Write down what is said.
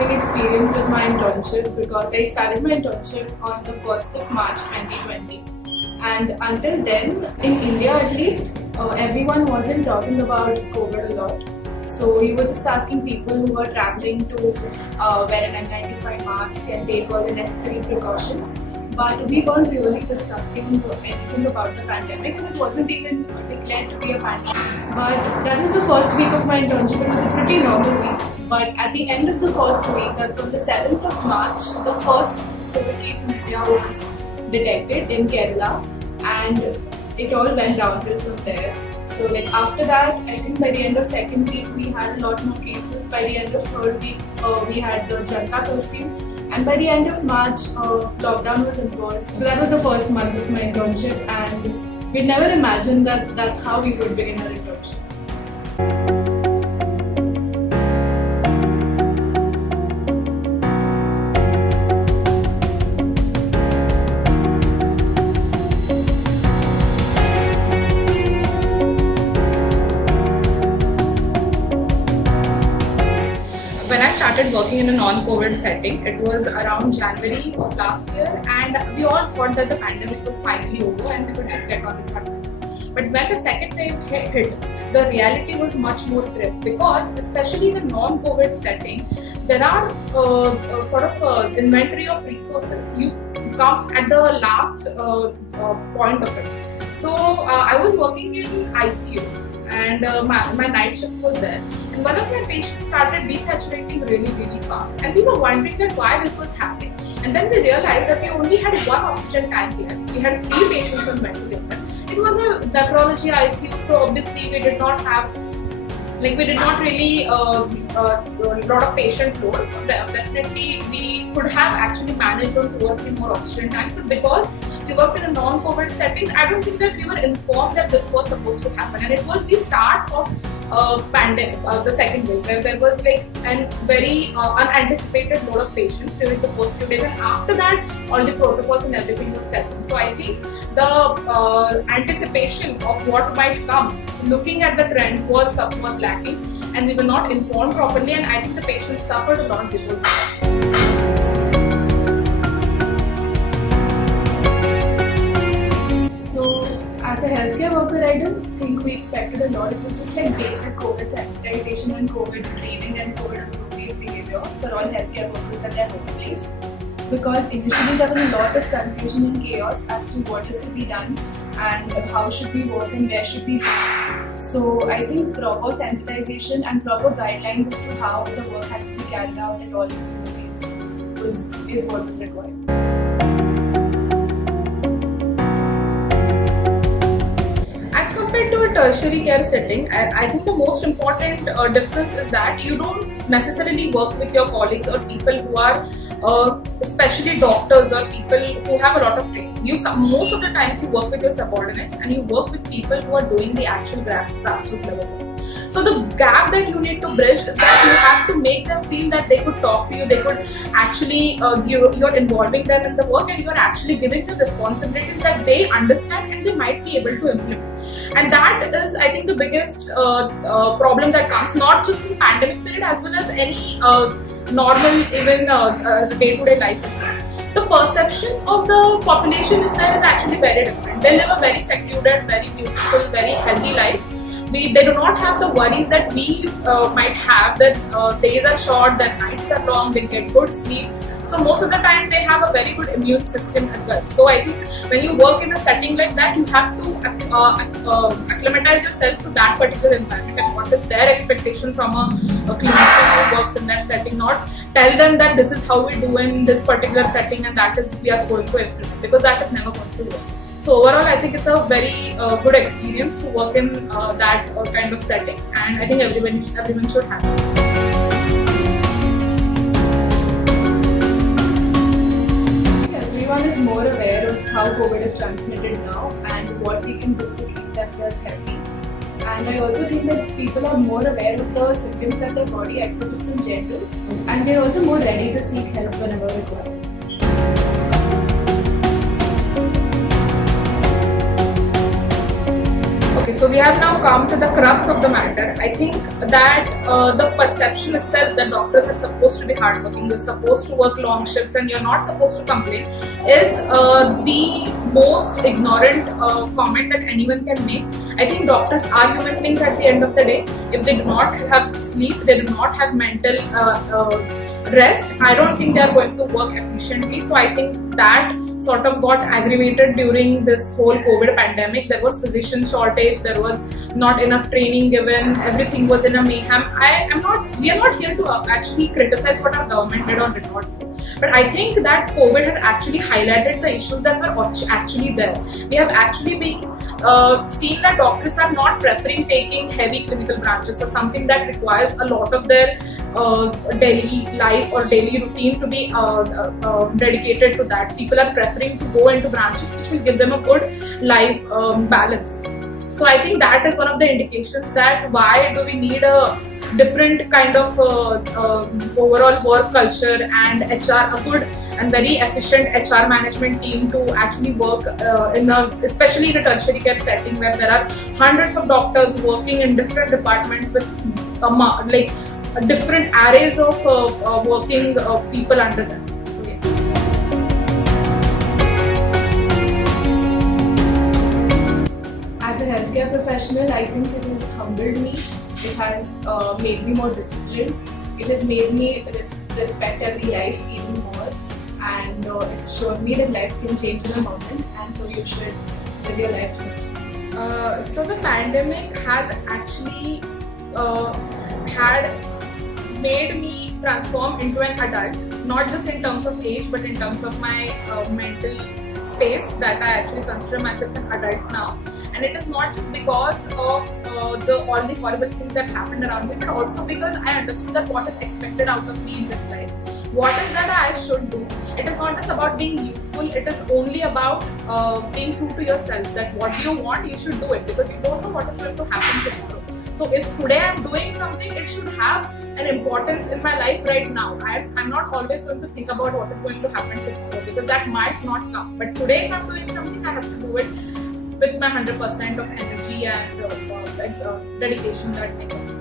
interesting experience with my internship because I started my internship on the 1st of March 2020. And until then, in India at least, everyone wasn't talking about COVID a lot. So you were just asking people who were traveling to wear an N95 mask and take all the necessary precautions. But we weren't really discussing anything about the pandemic, and it wasn't even declared to be a pandemic. But that was the first week of my internship. It was a pretty normal week. But at the end of the first week, that's on the 7th of March, the first COVID case in India was detected in Kerala, and it all went downhill from there. So like after that, I think by the end of second week, we had a lot more cases. By the end of third week, we had the Janata curfew. And by the end of March, lockdown was enforced. So that was the first month of my internship, and we'd never imagined that that's how we would begin our internship. When I started working in a non-COVID setting, it was around January of last year, and we all thought that the pandemic was finally over and we could just get on with our lives. But when the second wave hit, the reality was much more grim because, especially in a non-COVID setting, there are sort of inventory of resources. You come at the last point of it. So I was working in ICU, and my night shift was there, and one of my patients started desaturating really fast, and we were wondering that why this was happening. And then we realized that we only had one oxygen tank here. We had 3 patients on ventilator. It was a nephrology ICU, so obviously we did not really a lot of patient load. So definitely we could have actually managed on 2 or 3 more oxygen tanks, but because we worked in a non-COVID settings, I don't think that we were informed that this was supposed to happen. And it was the start of pandemic, the second wave, where there was like a very unanticipated load of patients during the first few days, and after that all the protocols and everything was set in. So I think the anticipation of what might come, so looking at the trends was lacking, and we were not informed properly, and I think the patients suffered a lot because of that. As a healthcare worker, I don't think we expected a lot. It was just like basic COVID sensitization and COVID training and COVID appropriate behavior for all healthcare workers at their workplace. Because initially there was a lot of confusion and chaos as to what is to be done and how should we work and where should we live. So I think proper sensitization and proper guidelines as to how the work has to be carried out at all facilities is what was required. As compared to a tertiary care setting, I think the most important difference is that you don't necessarily work with your colleagues or people who are especially doctors or people who have a lot of training. Most of the times you work with your subordinates and you work with people who are doing the actual grassroots level work. So the gap that you need to bridge is that you have to make them feel that they could talk to you, they could actually, you're involving them in the work, and you're actually giving them responsibilities that they understand and they might be able to implement. And that is, I think, the biggest problem that comes, not just in pandemic period as well as any normal, even day-to-day life as well. The perception of the population is actually very different. They live a very secluded, very beautiful, very healthy life. They do not have the worries that we might have, that days are short, that nights are long, they get good sleep. So most of the time they have a very good immune system as well. So I think when you work in a setting like that, you have to acclimatize yourself to that particular environment and what is their expectation from a clinician who works in that setting. Not tell them that this is how we do in this particular setting and that is we are going to implement, because that is never going to work. So overall, I think it's a very good experience to work in that kind of setting, and I think everyone should have it. Everyone is more aware of how COVID is transmitted now and what they can do to keep themselves healthy. And I also think that people are more aware of the symptoms that their body exhibits in general, and they're also more ready to seek help whenever required. Okay, so we have now come to the crux of the matter. I think that the perception itself that doctors are supposed to be hardworking, you're supposed to work long shifts, and you're not supposed to complain is the most ignorant comment that anyone can make. I think doctors are human beings at the end of the day. If they do not have sleep, they do not have mental rest, I don't think they are going to work efficiently. So I think that sort of got aggravated during this whole COVID pandemic. There was physician shortage, there was not enough training given, everything was in a mayhem. We are not here to actually criticize what our government did or did not do. But I think that COVID has actually highlighted the issues that were actually there. We have actually been seen that doctors are not preferring taking heavy clinical branches or something that requires a lot of their daily life or daily routine to be dedicated to that. People are preferring to go into branches which will give them a good life balance. So I think that is one of the indications that why do we need a different kind of overall work culture and HR, a good and very efficient HR management team to actually work especially in a tertiary care setting where there are hundreds of doctors working in different departments with different arrays of working people under them. So, yeah. As a healthcare professional, I think it has humbled me. It has made me more disciplined. It has made me respect every life even more. And it's shown me that life can change in a moment, and so you should live your life to the fullest. So the pandemic has actually had made me transform into an adult, not just in terms of age, but in terms of my mental space, that I actually consider myself an adult now. And it is not just because of all the horrible things that happened around me, but also because I understood that what is expected out of me in this life. What is that I should do? It is not just about being useful, it is only about being true to yourself, that what you want, you should do it, because you don't know what is going to happen tomorrow. So if today I'm doing something, it should have an importance in my life right now. I'm not always going to think about what is going to happen tomorrow, because that might not come. But today if I'm doing something, I have to do it with my 100% of energy and dedication that I can.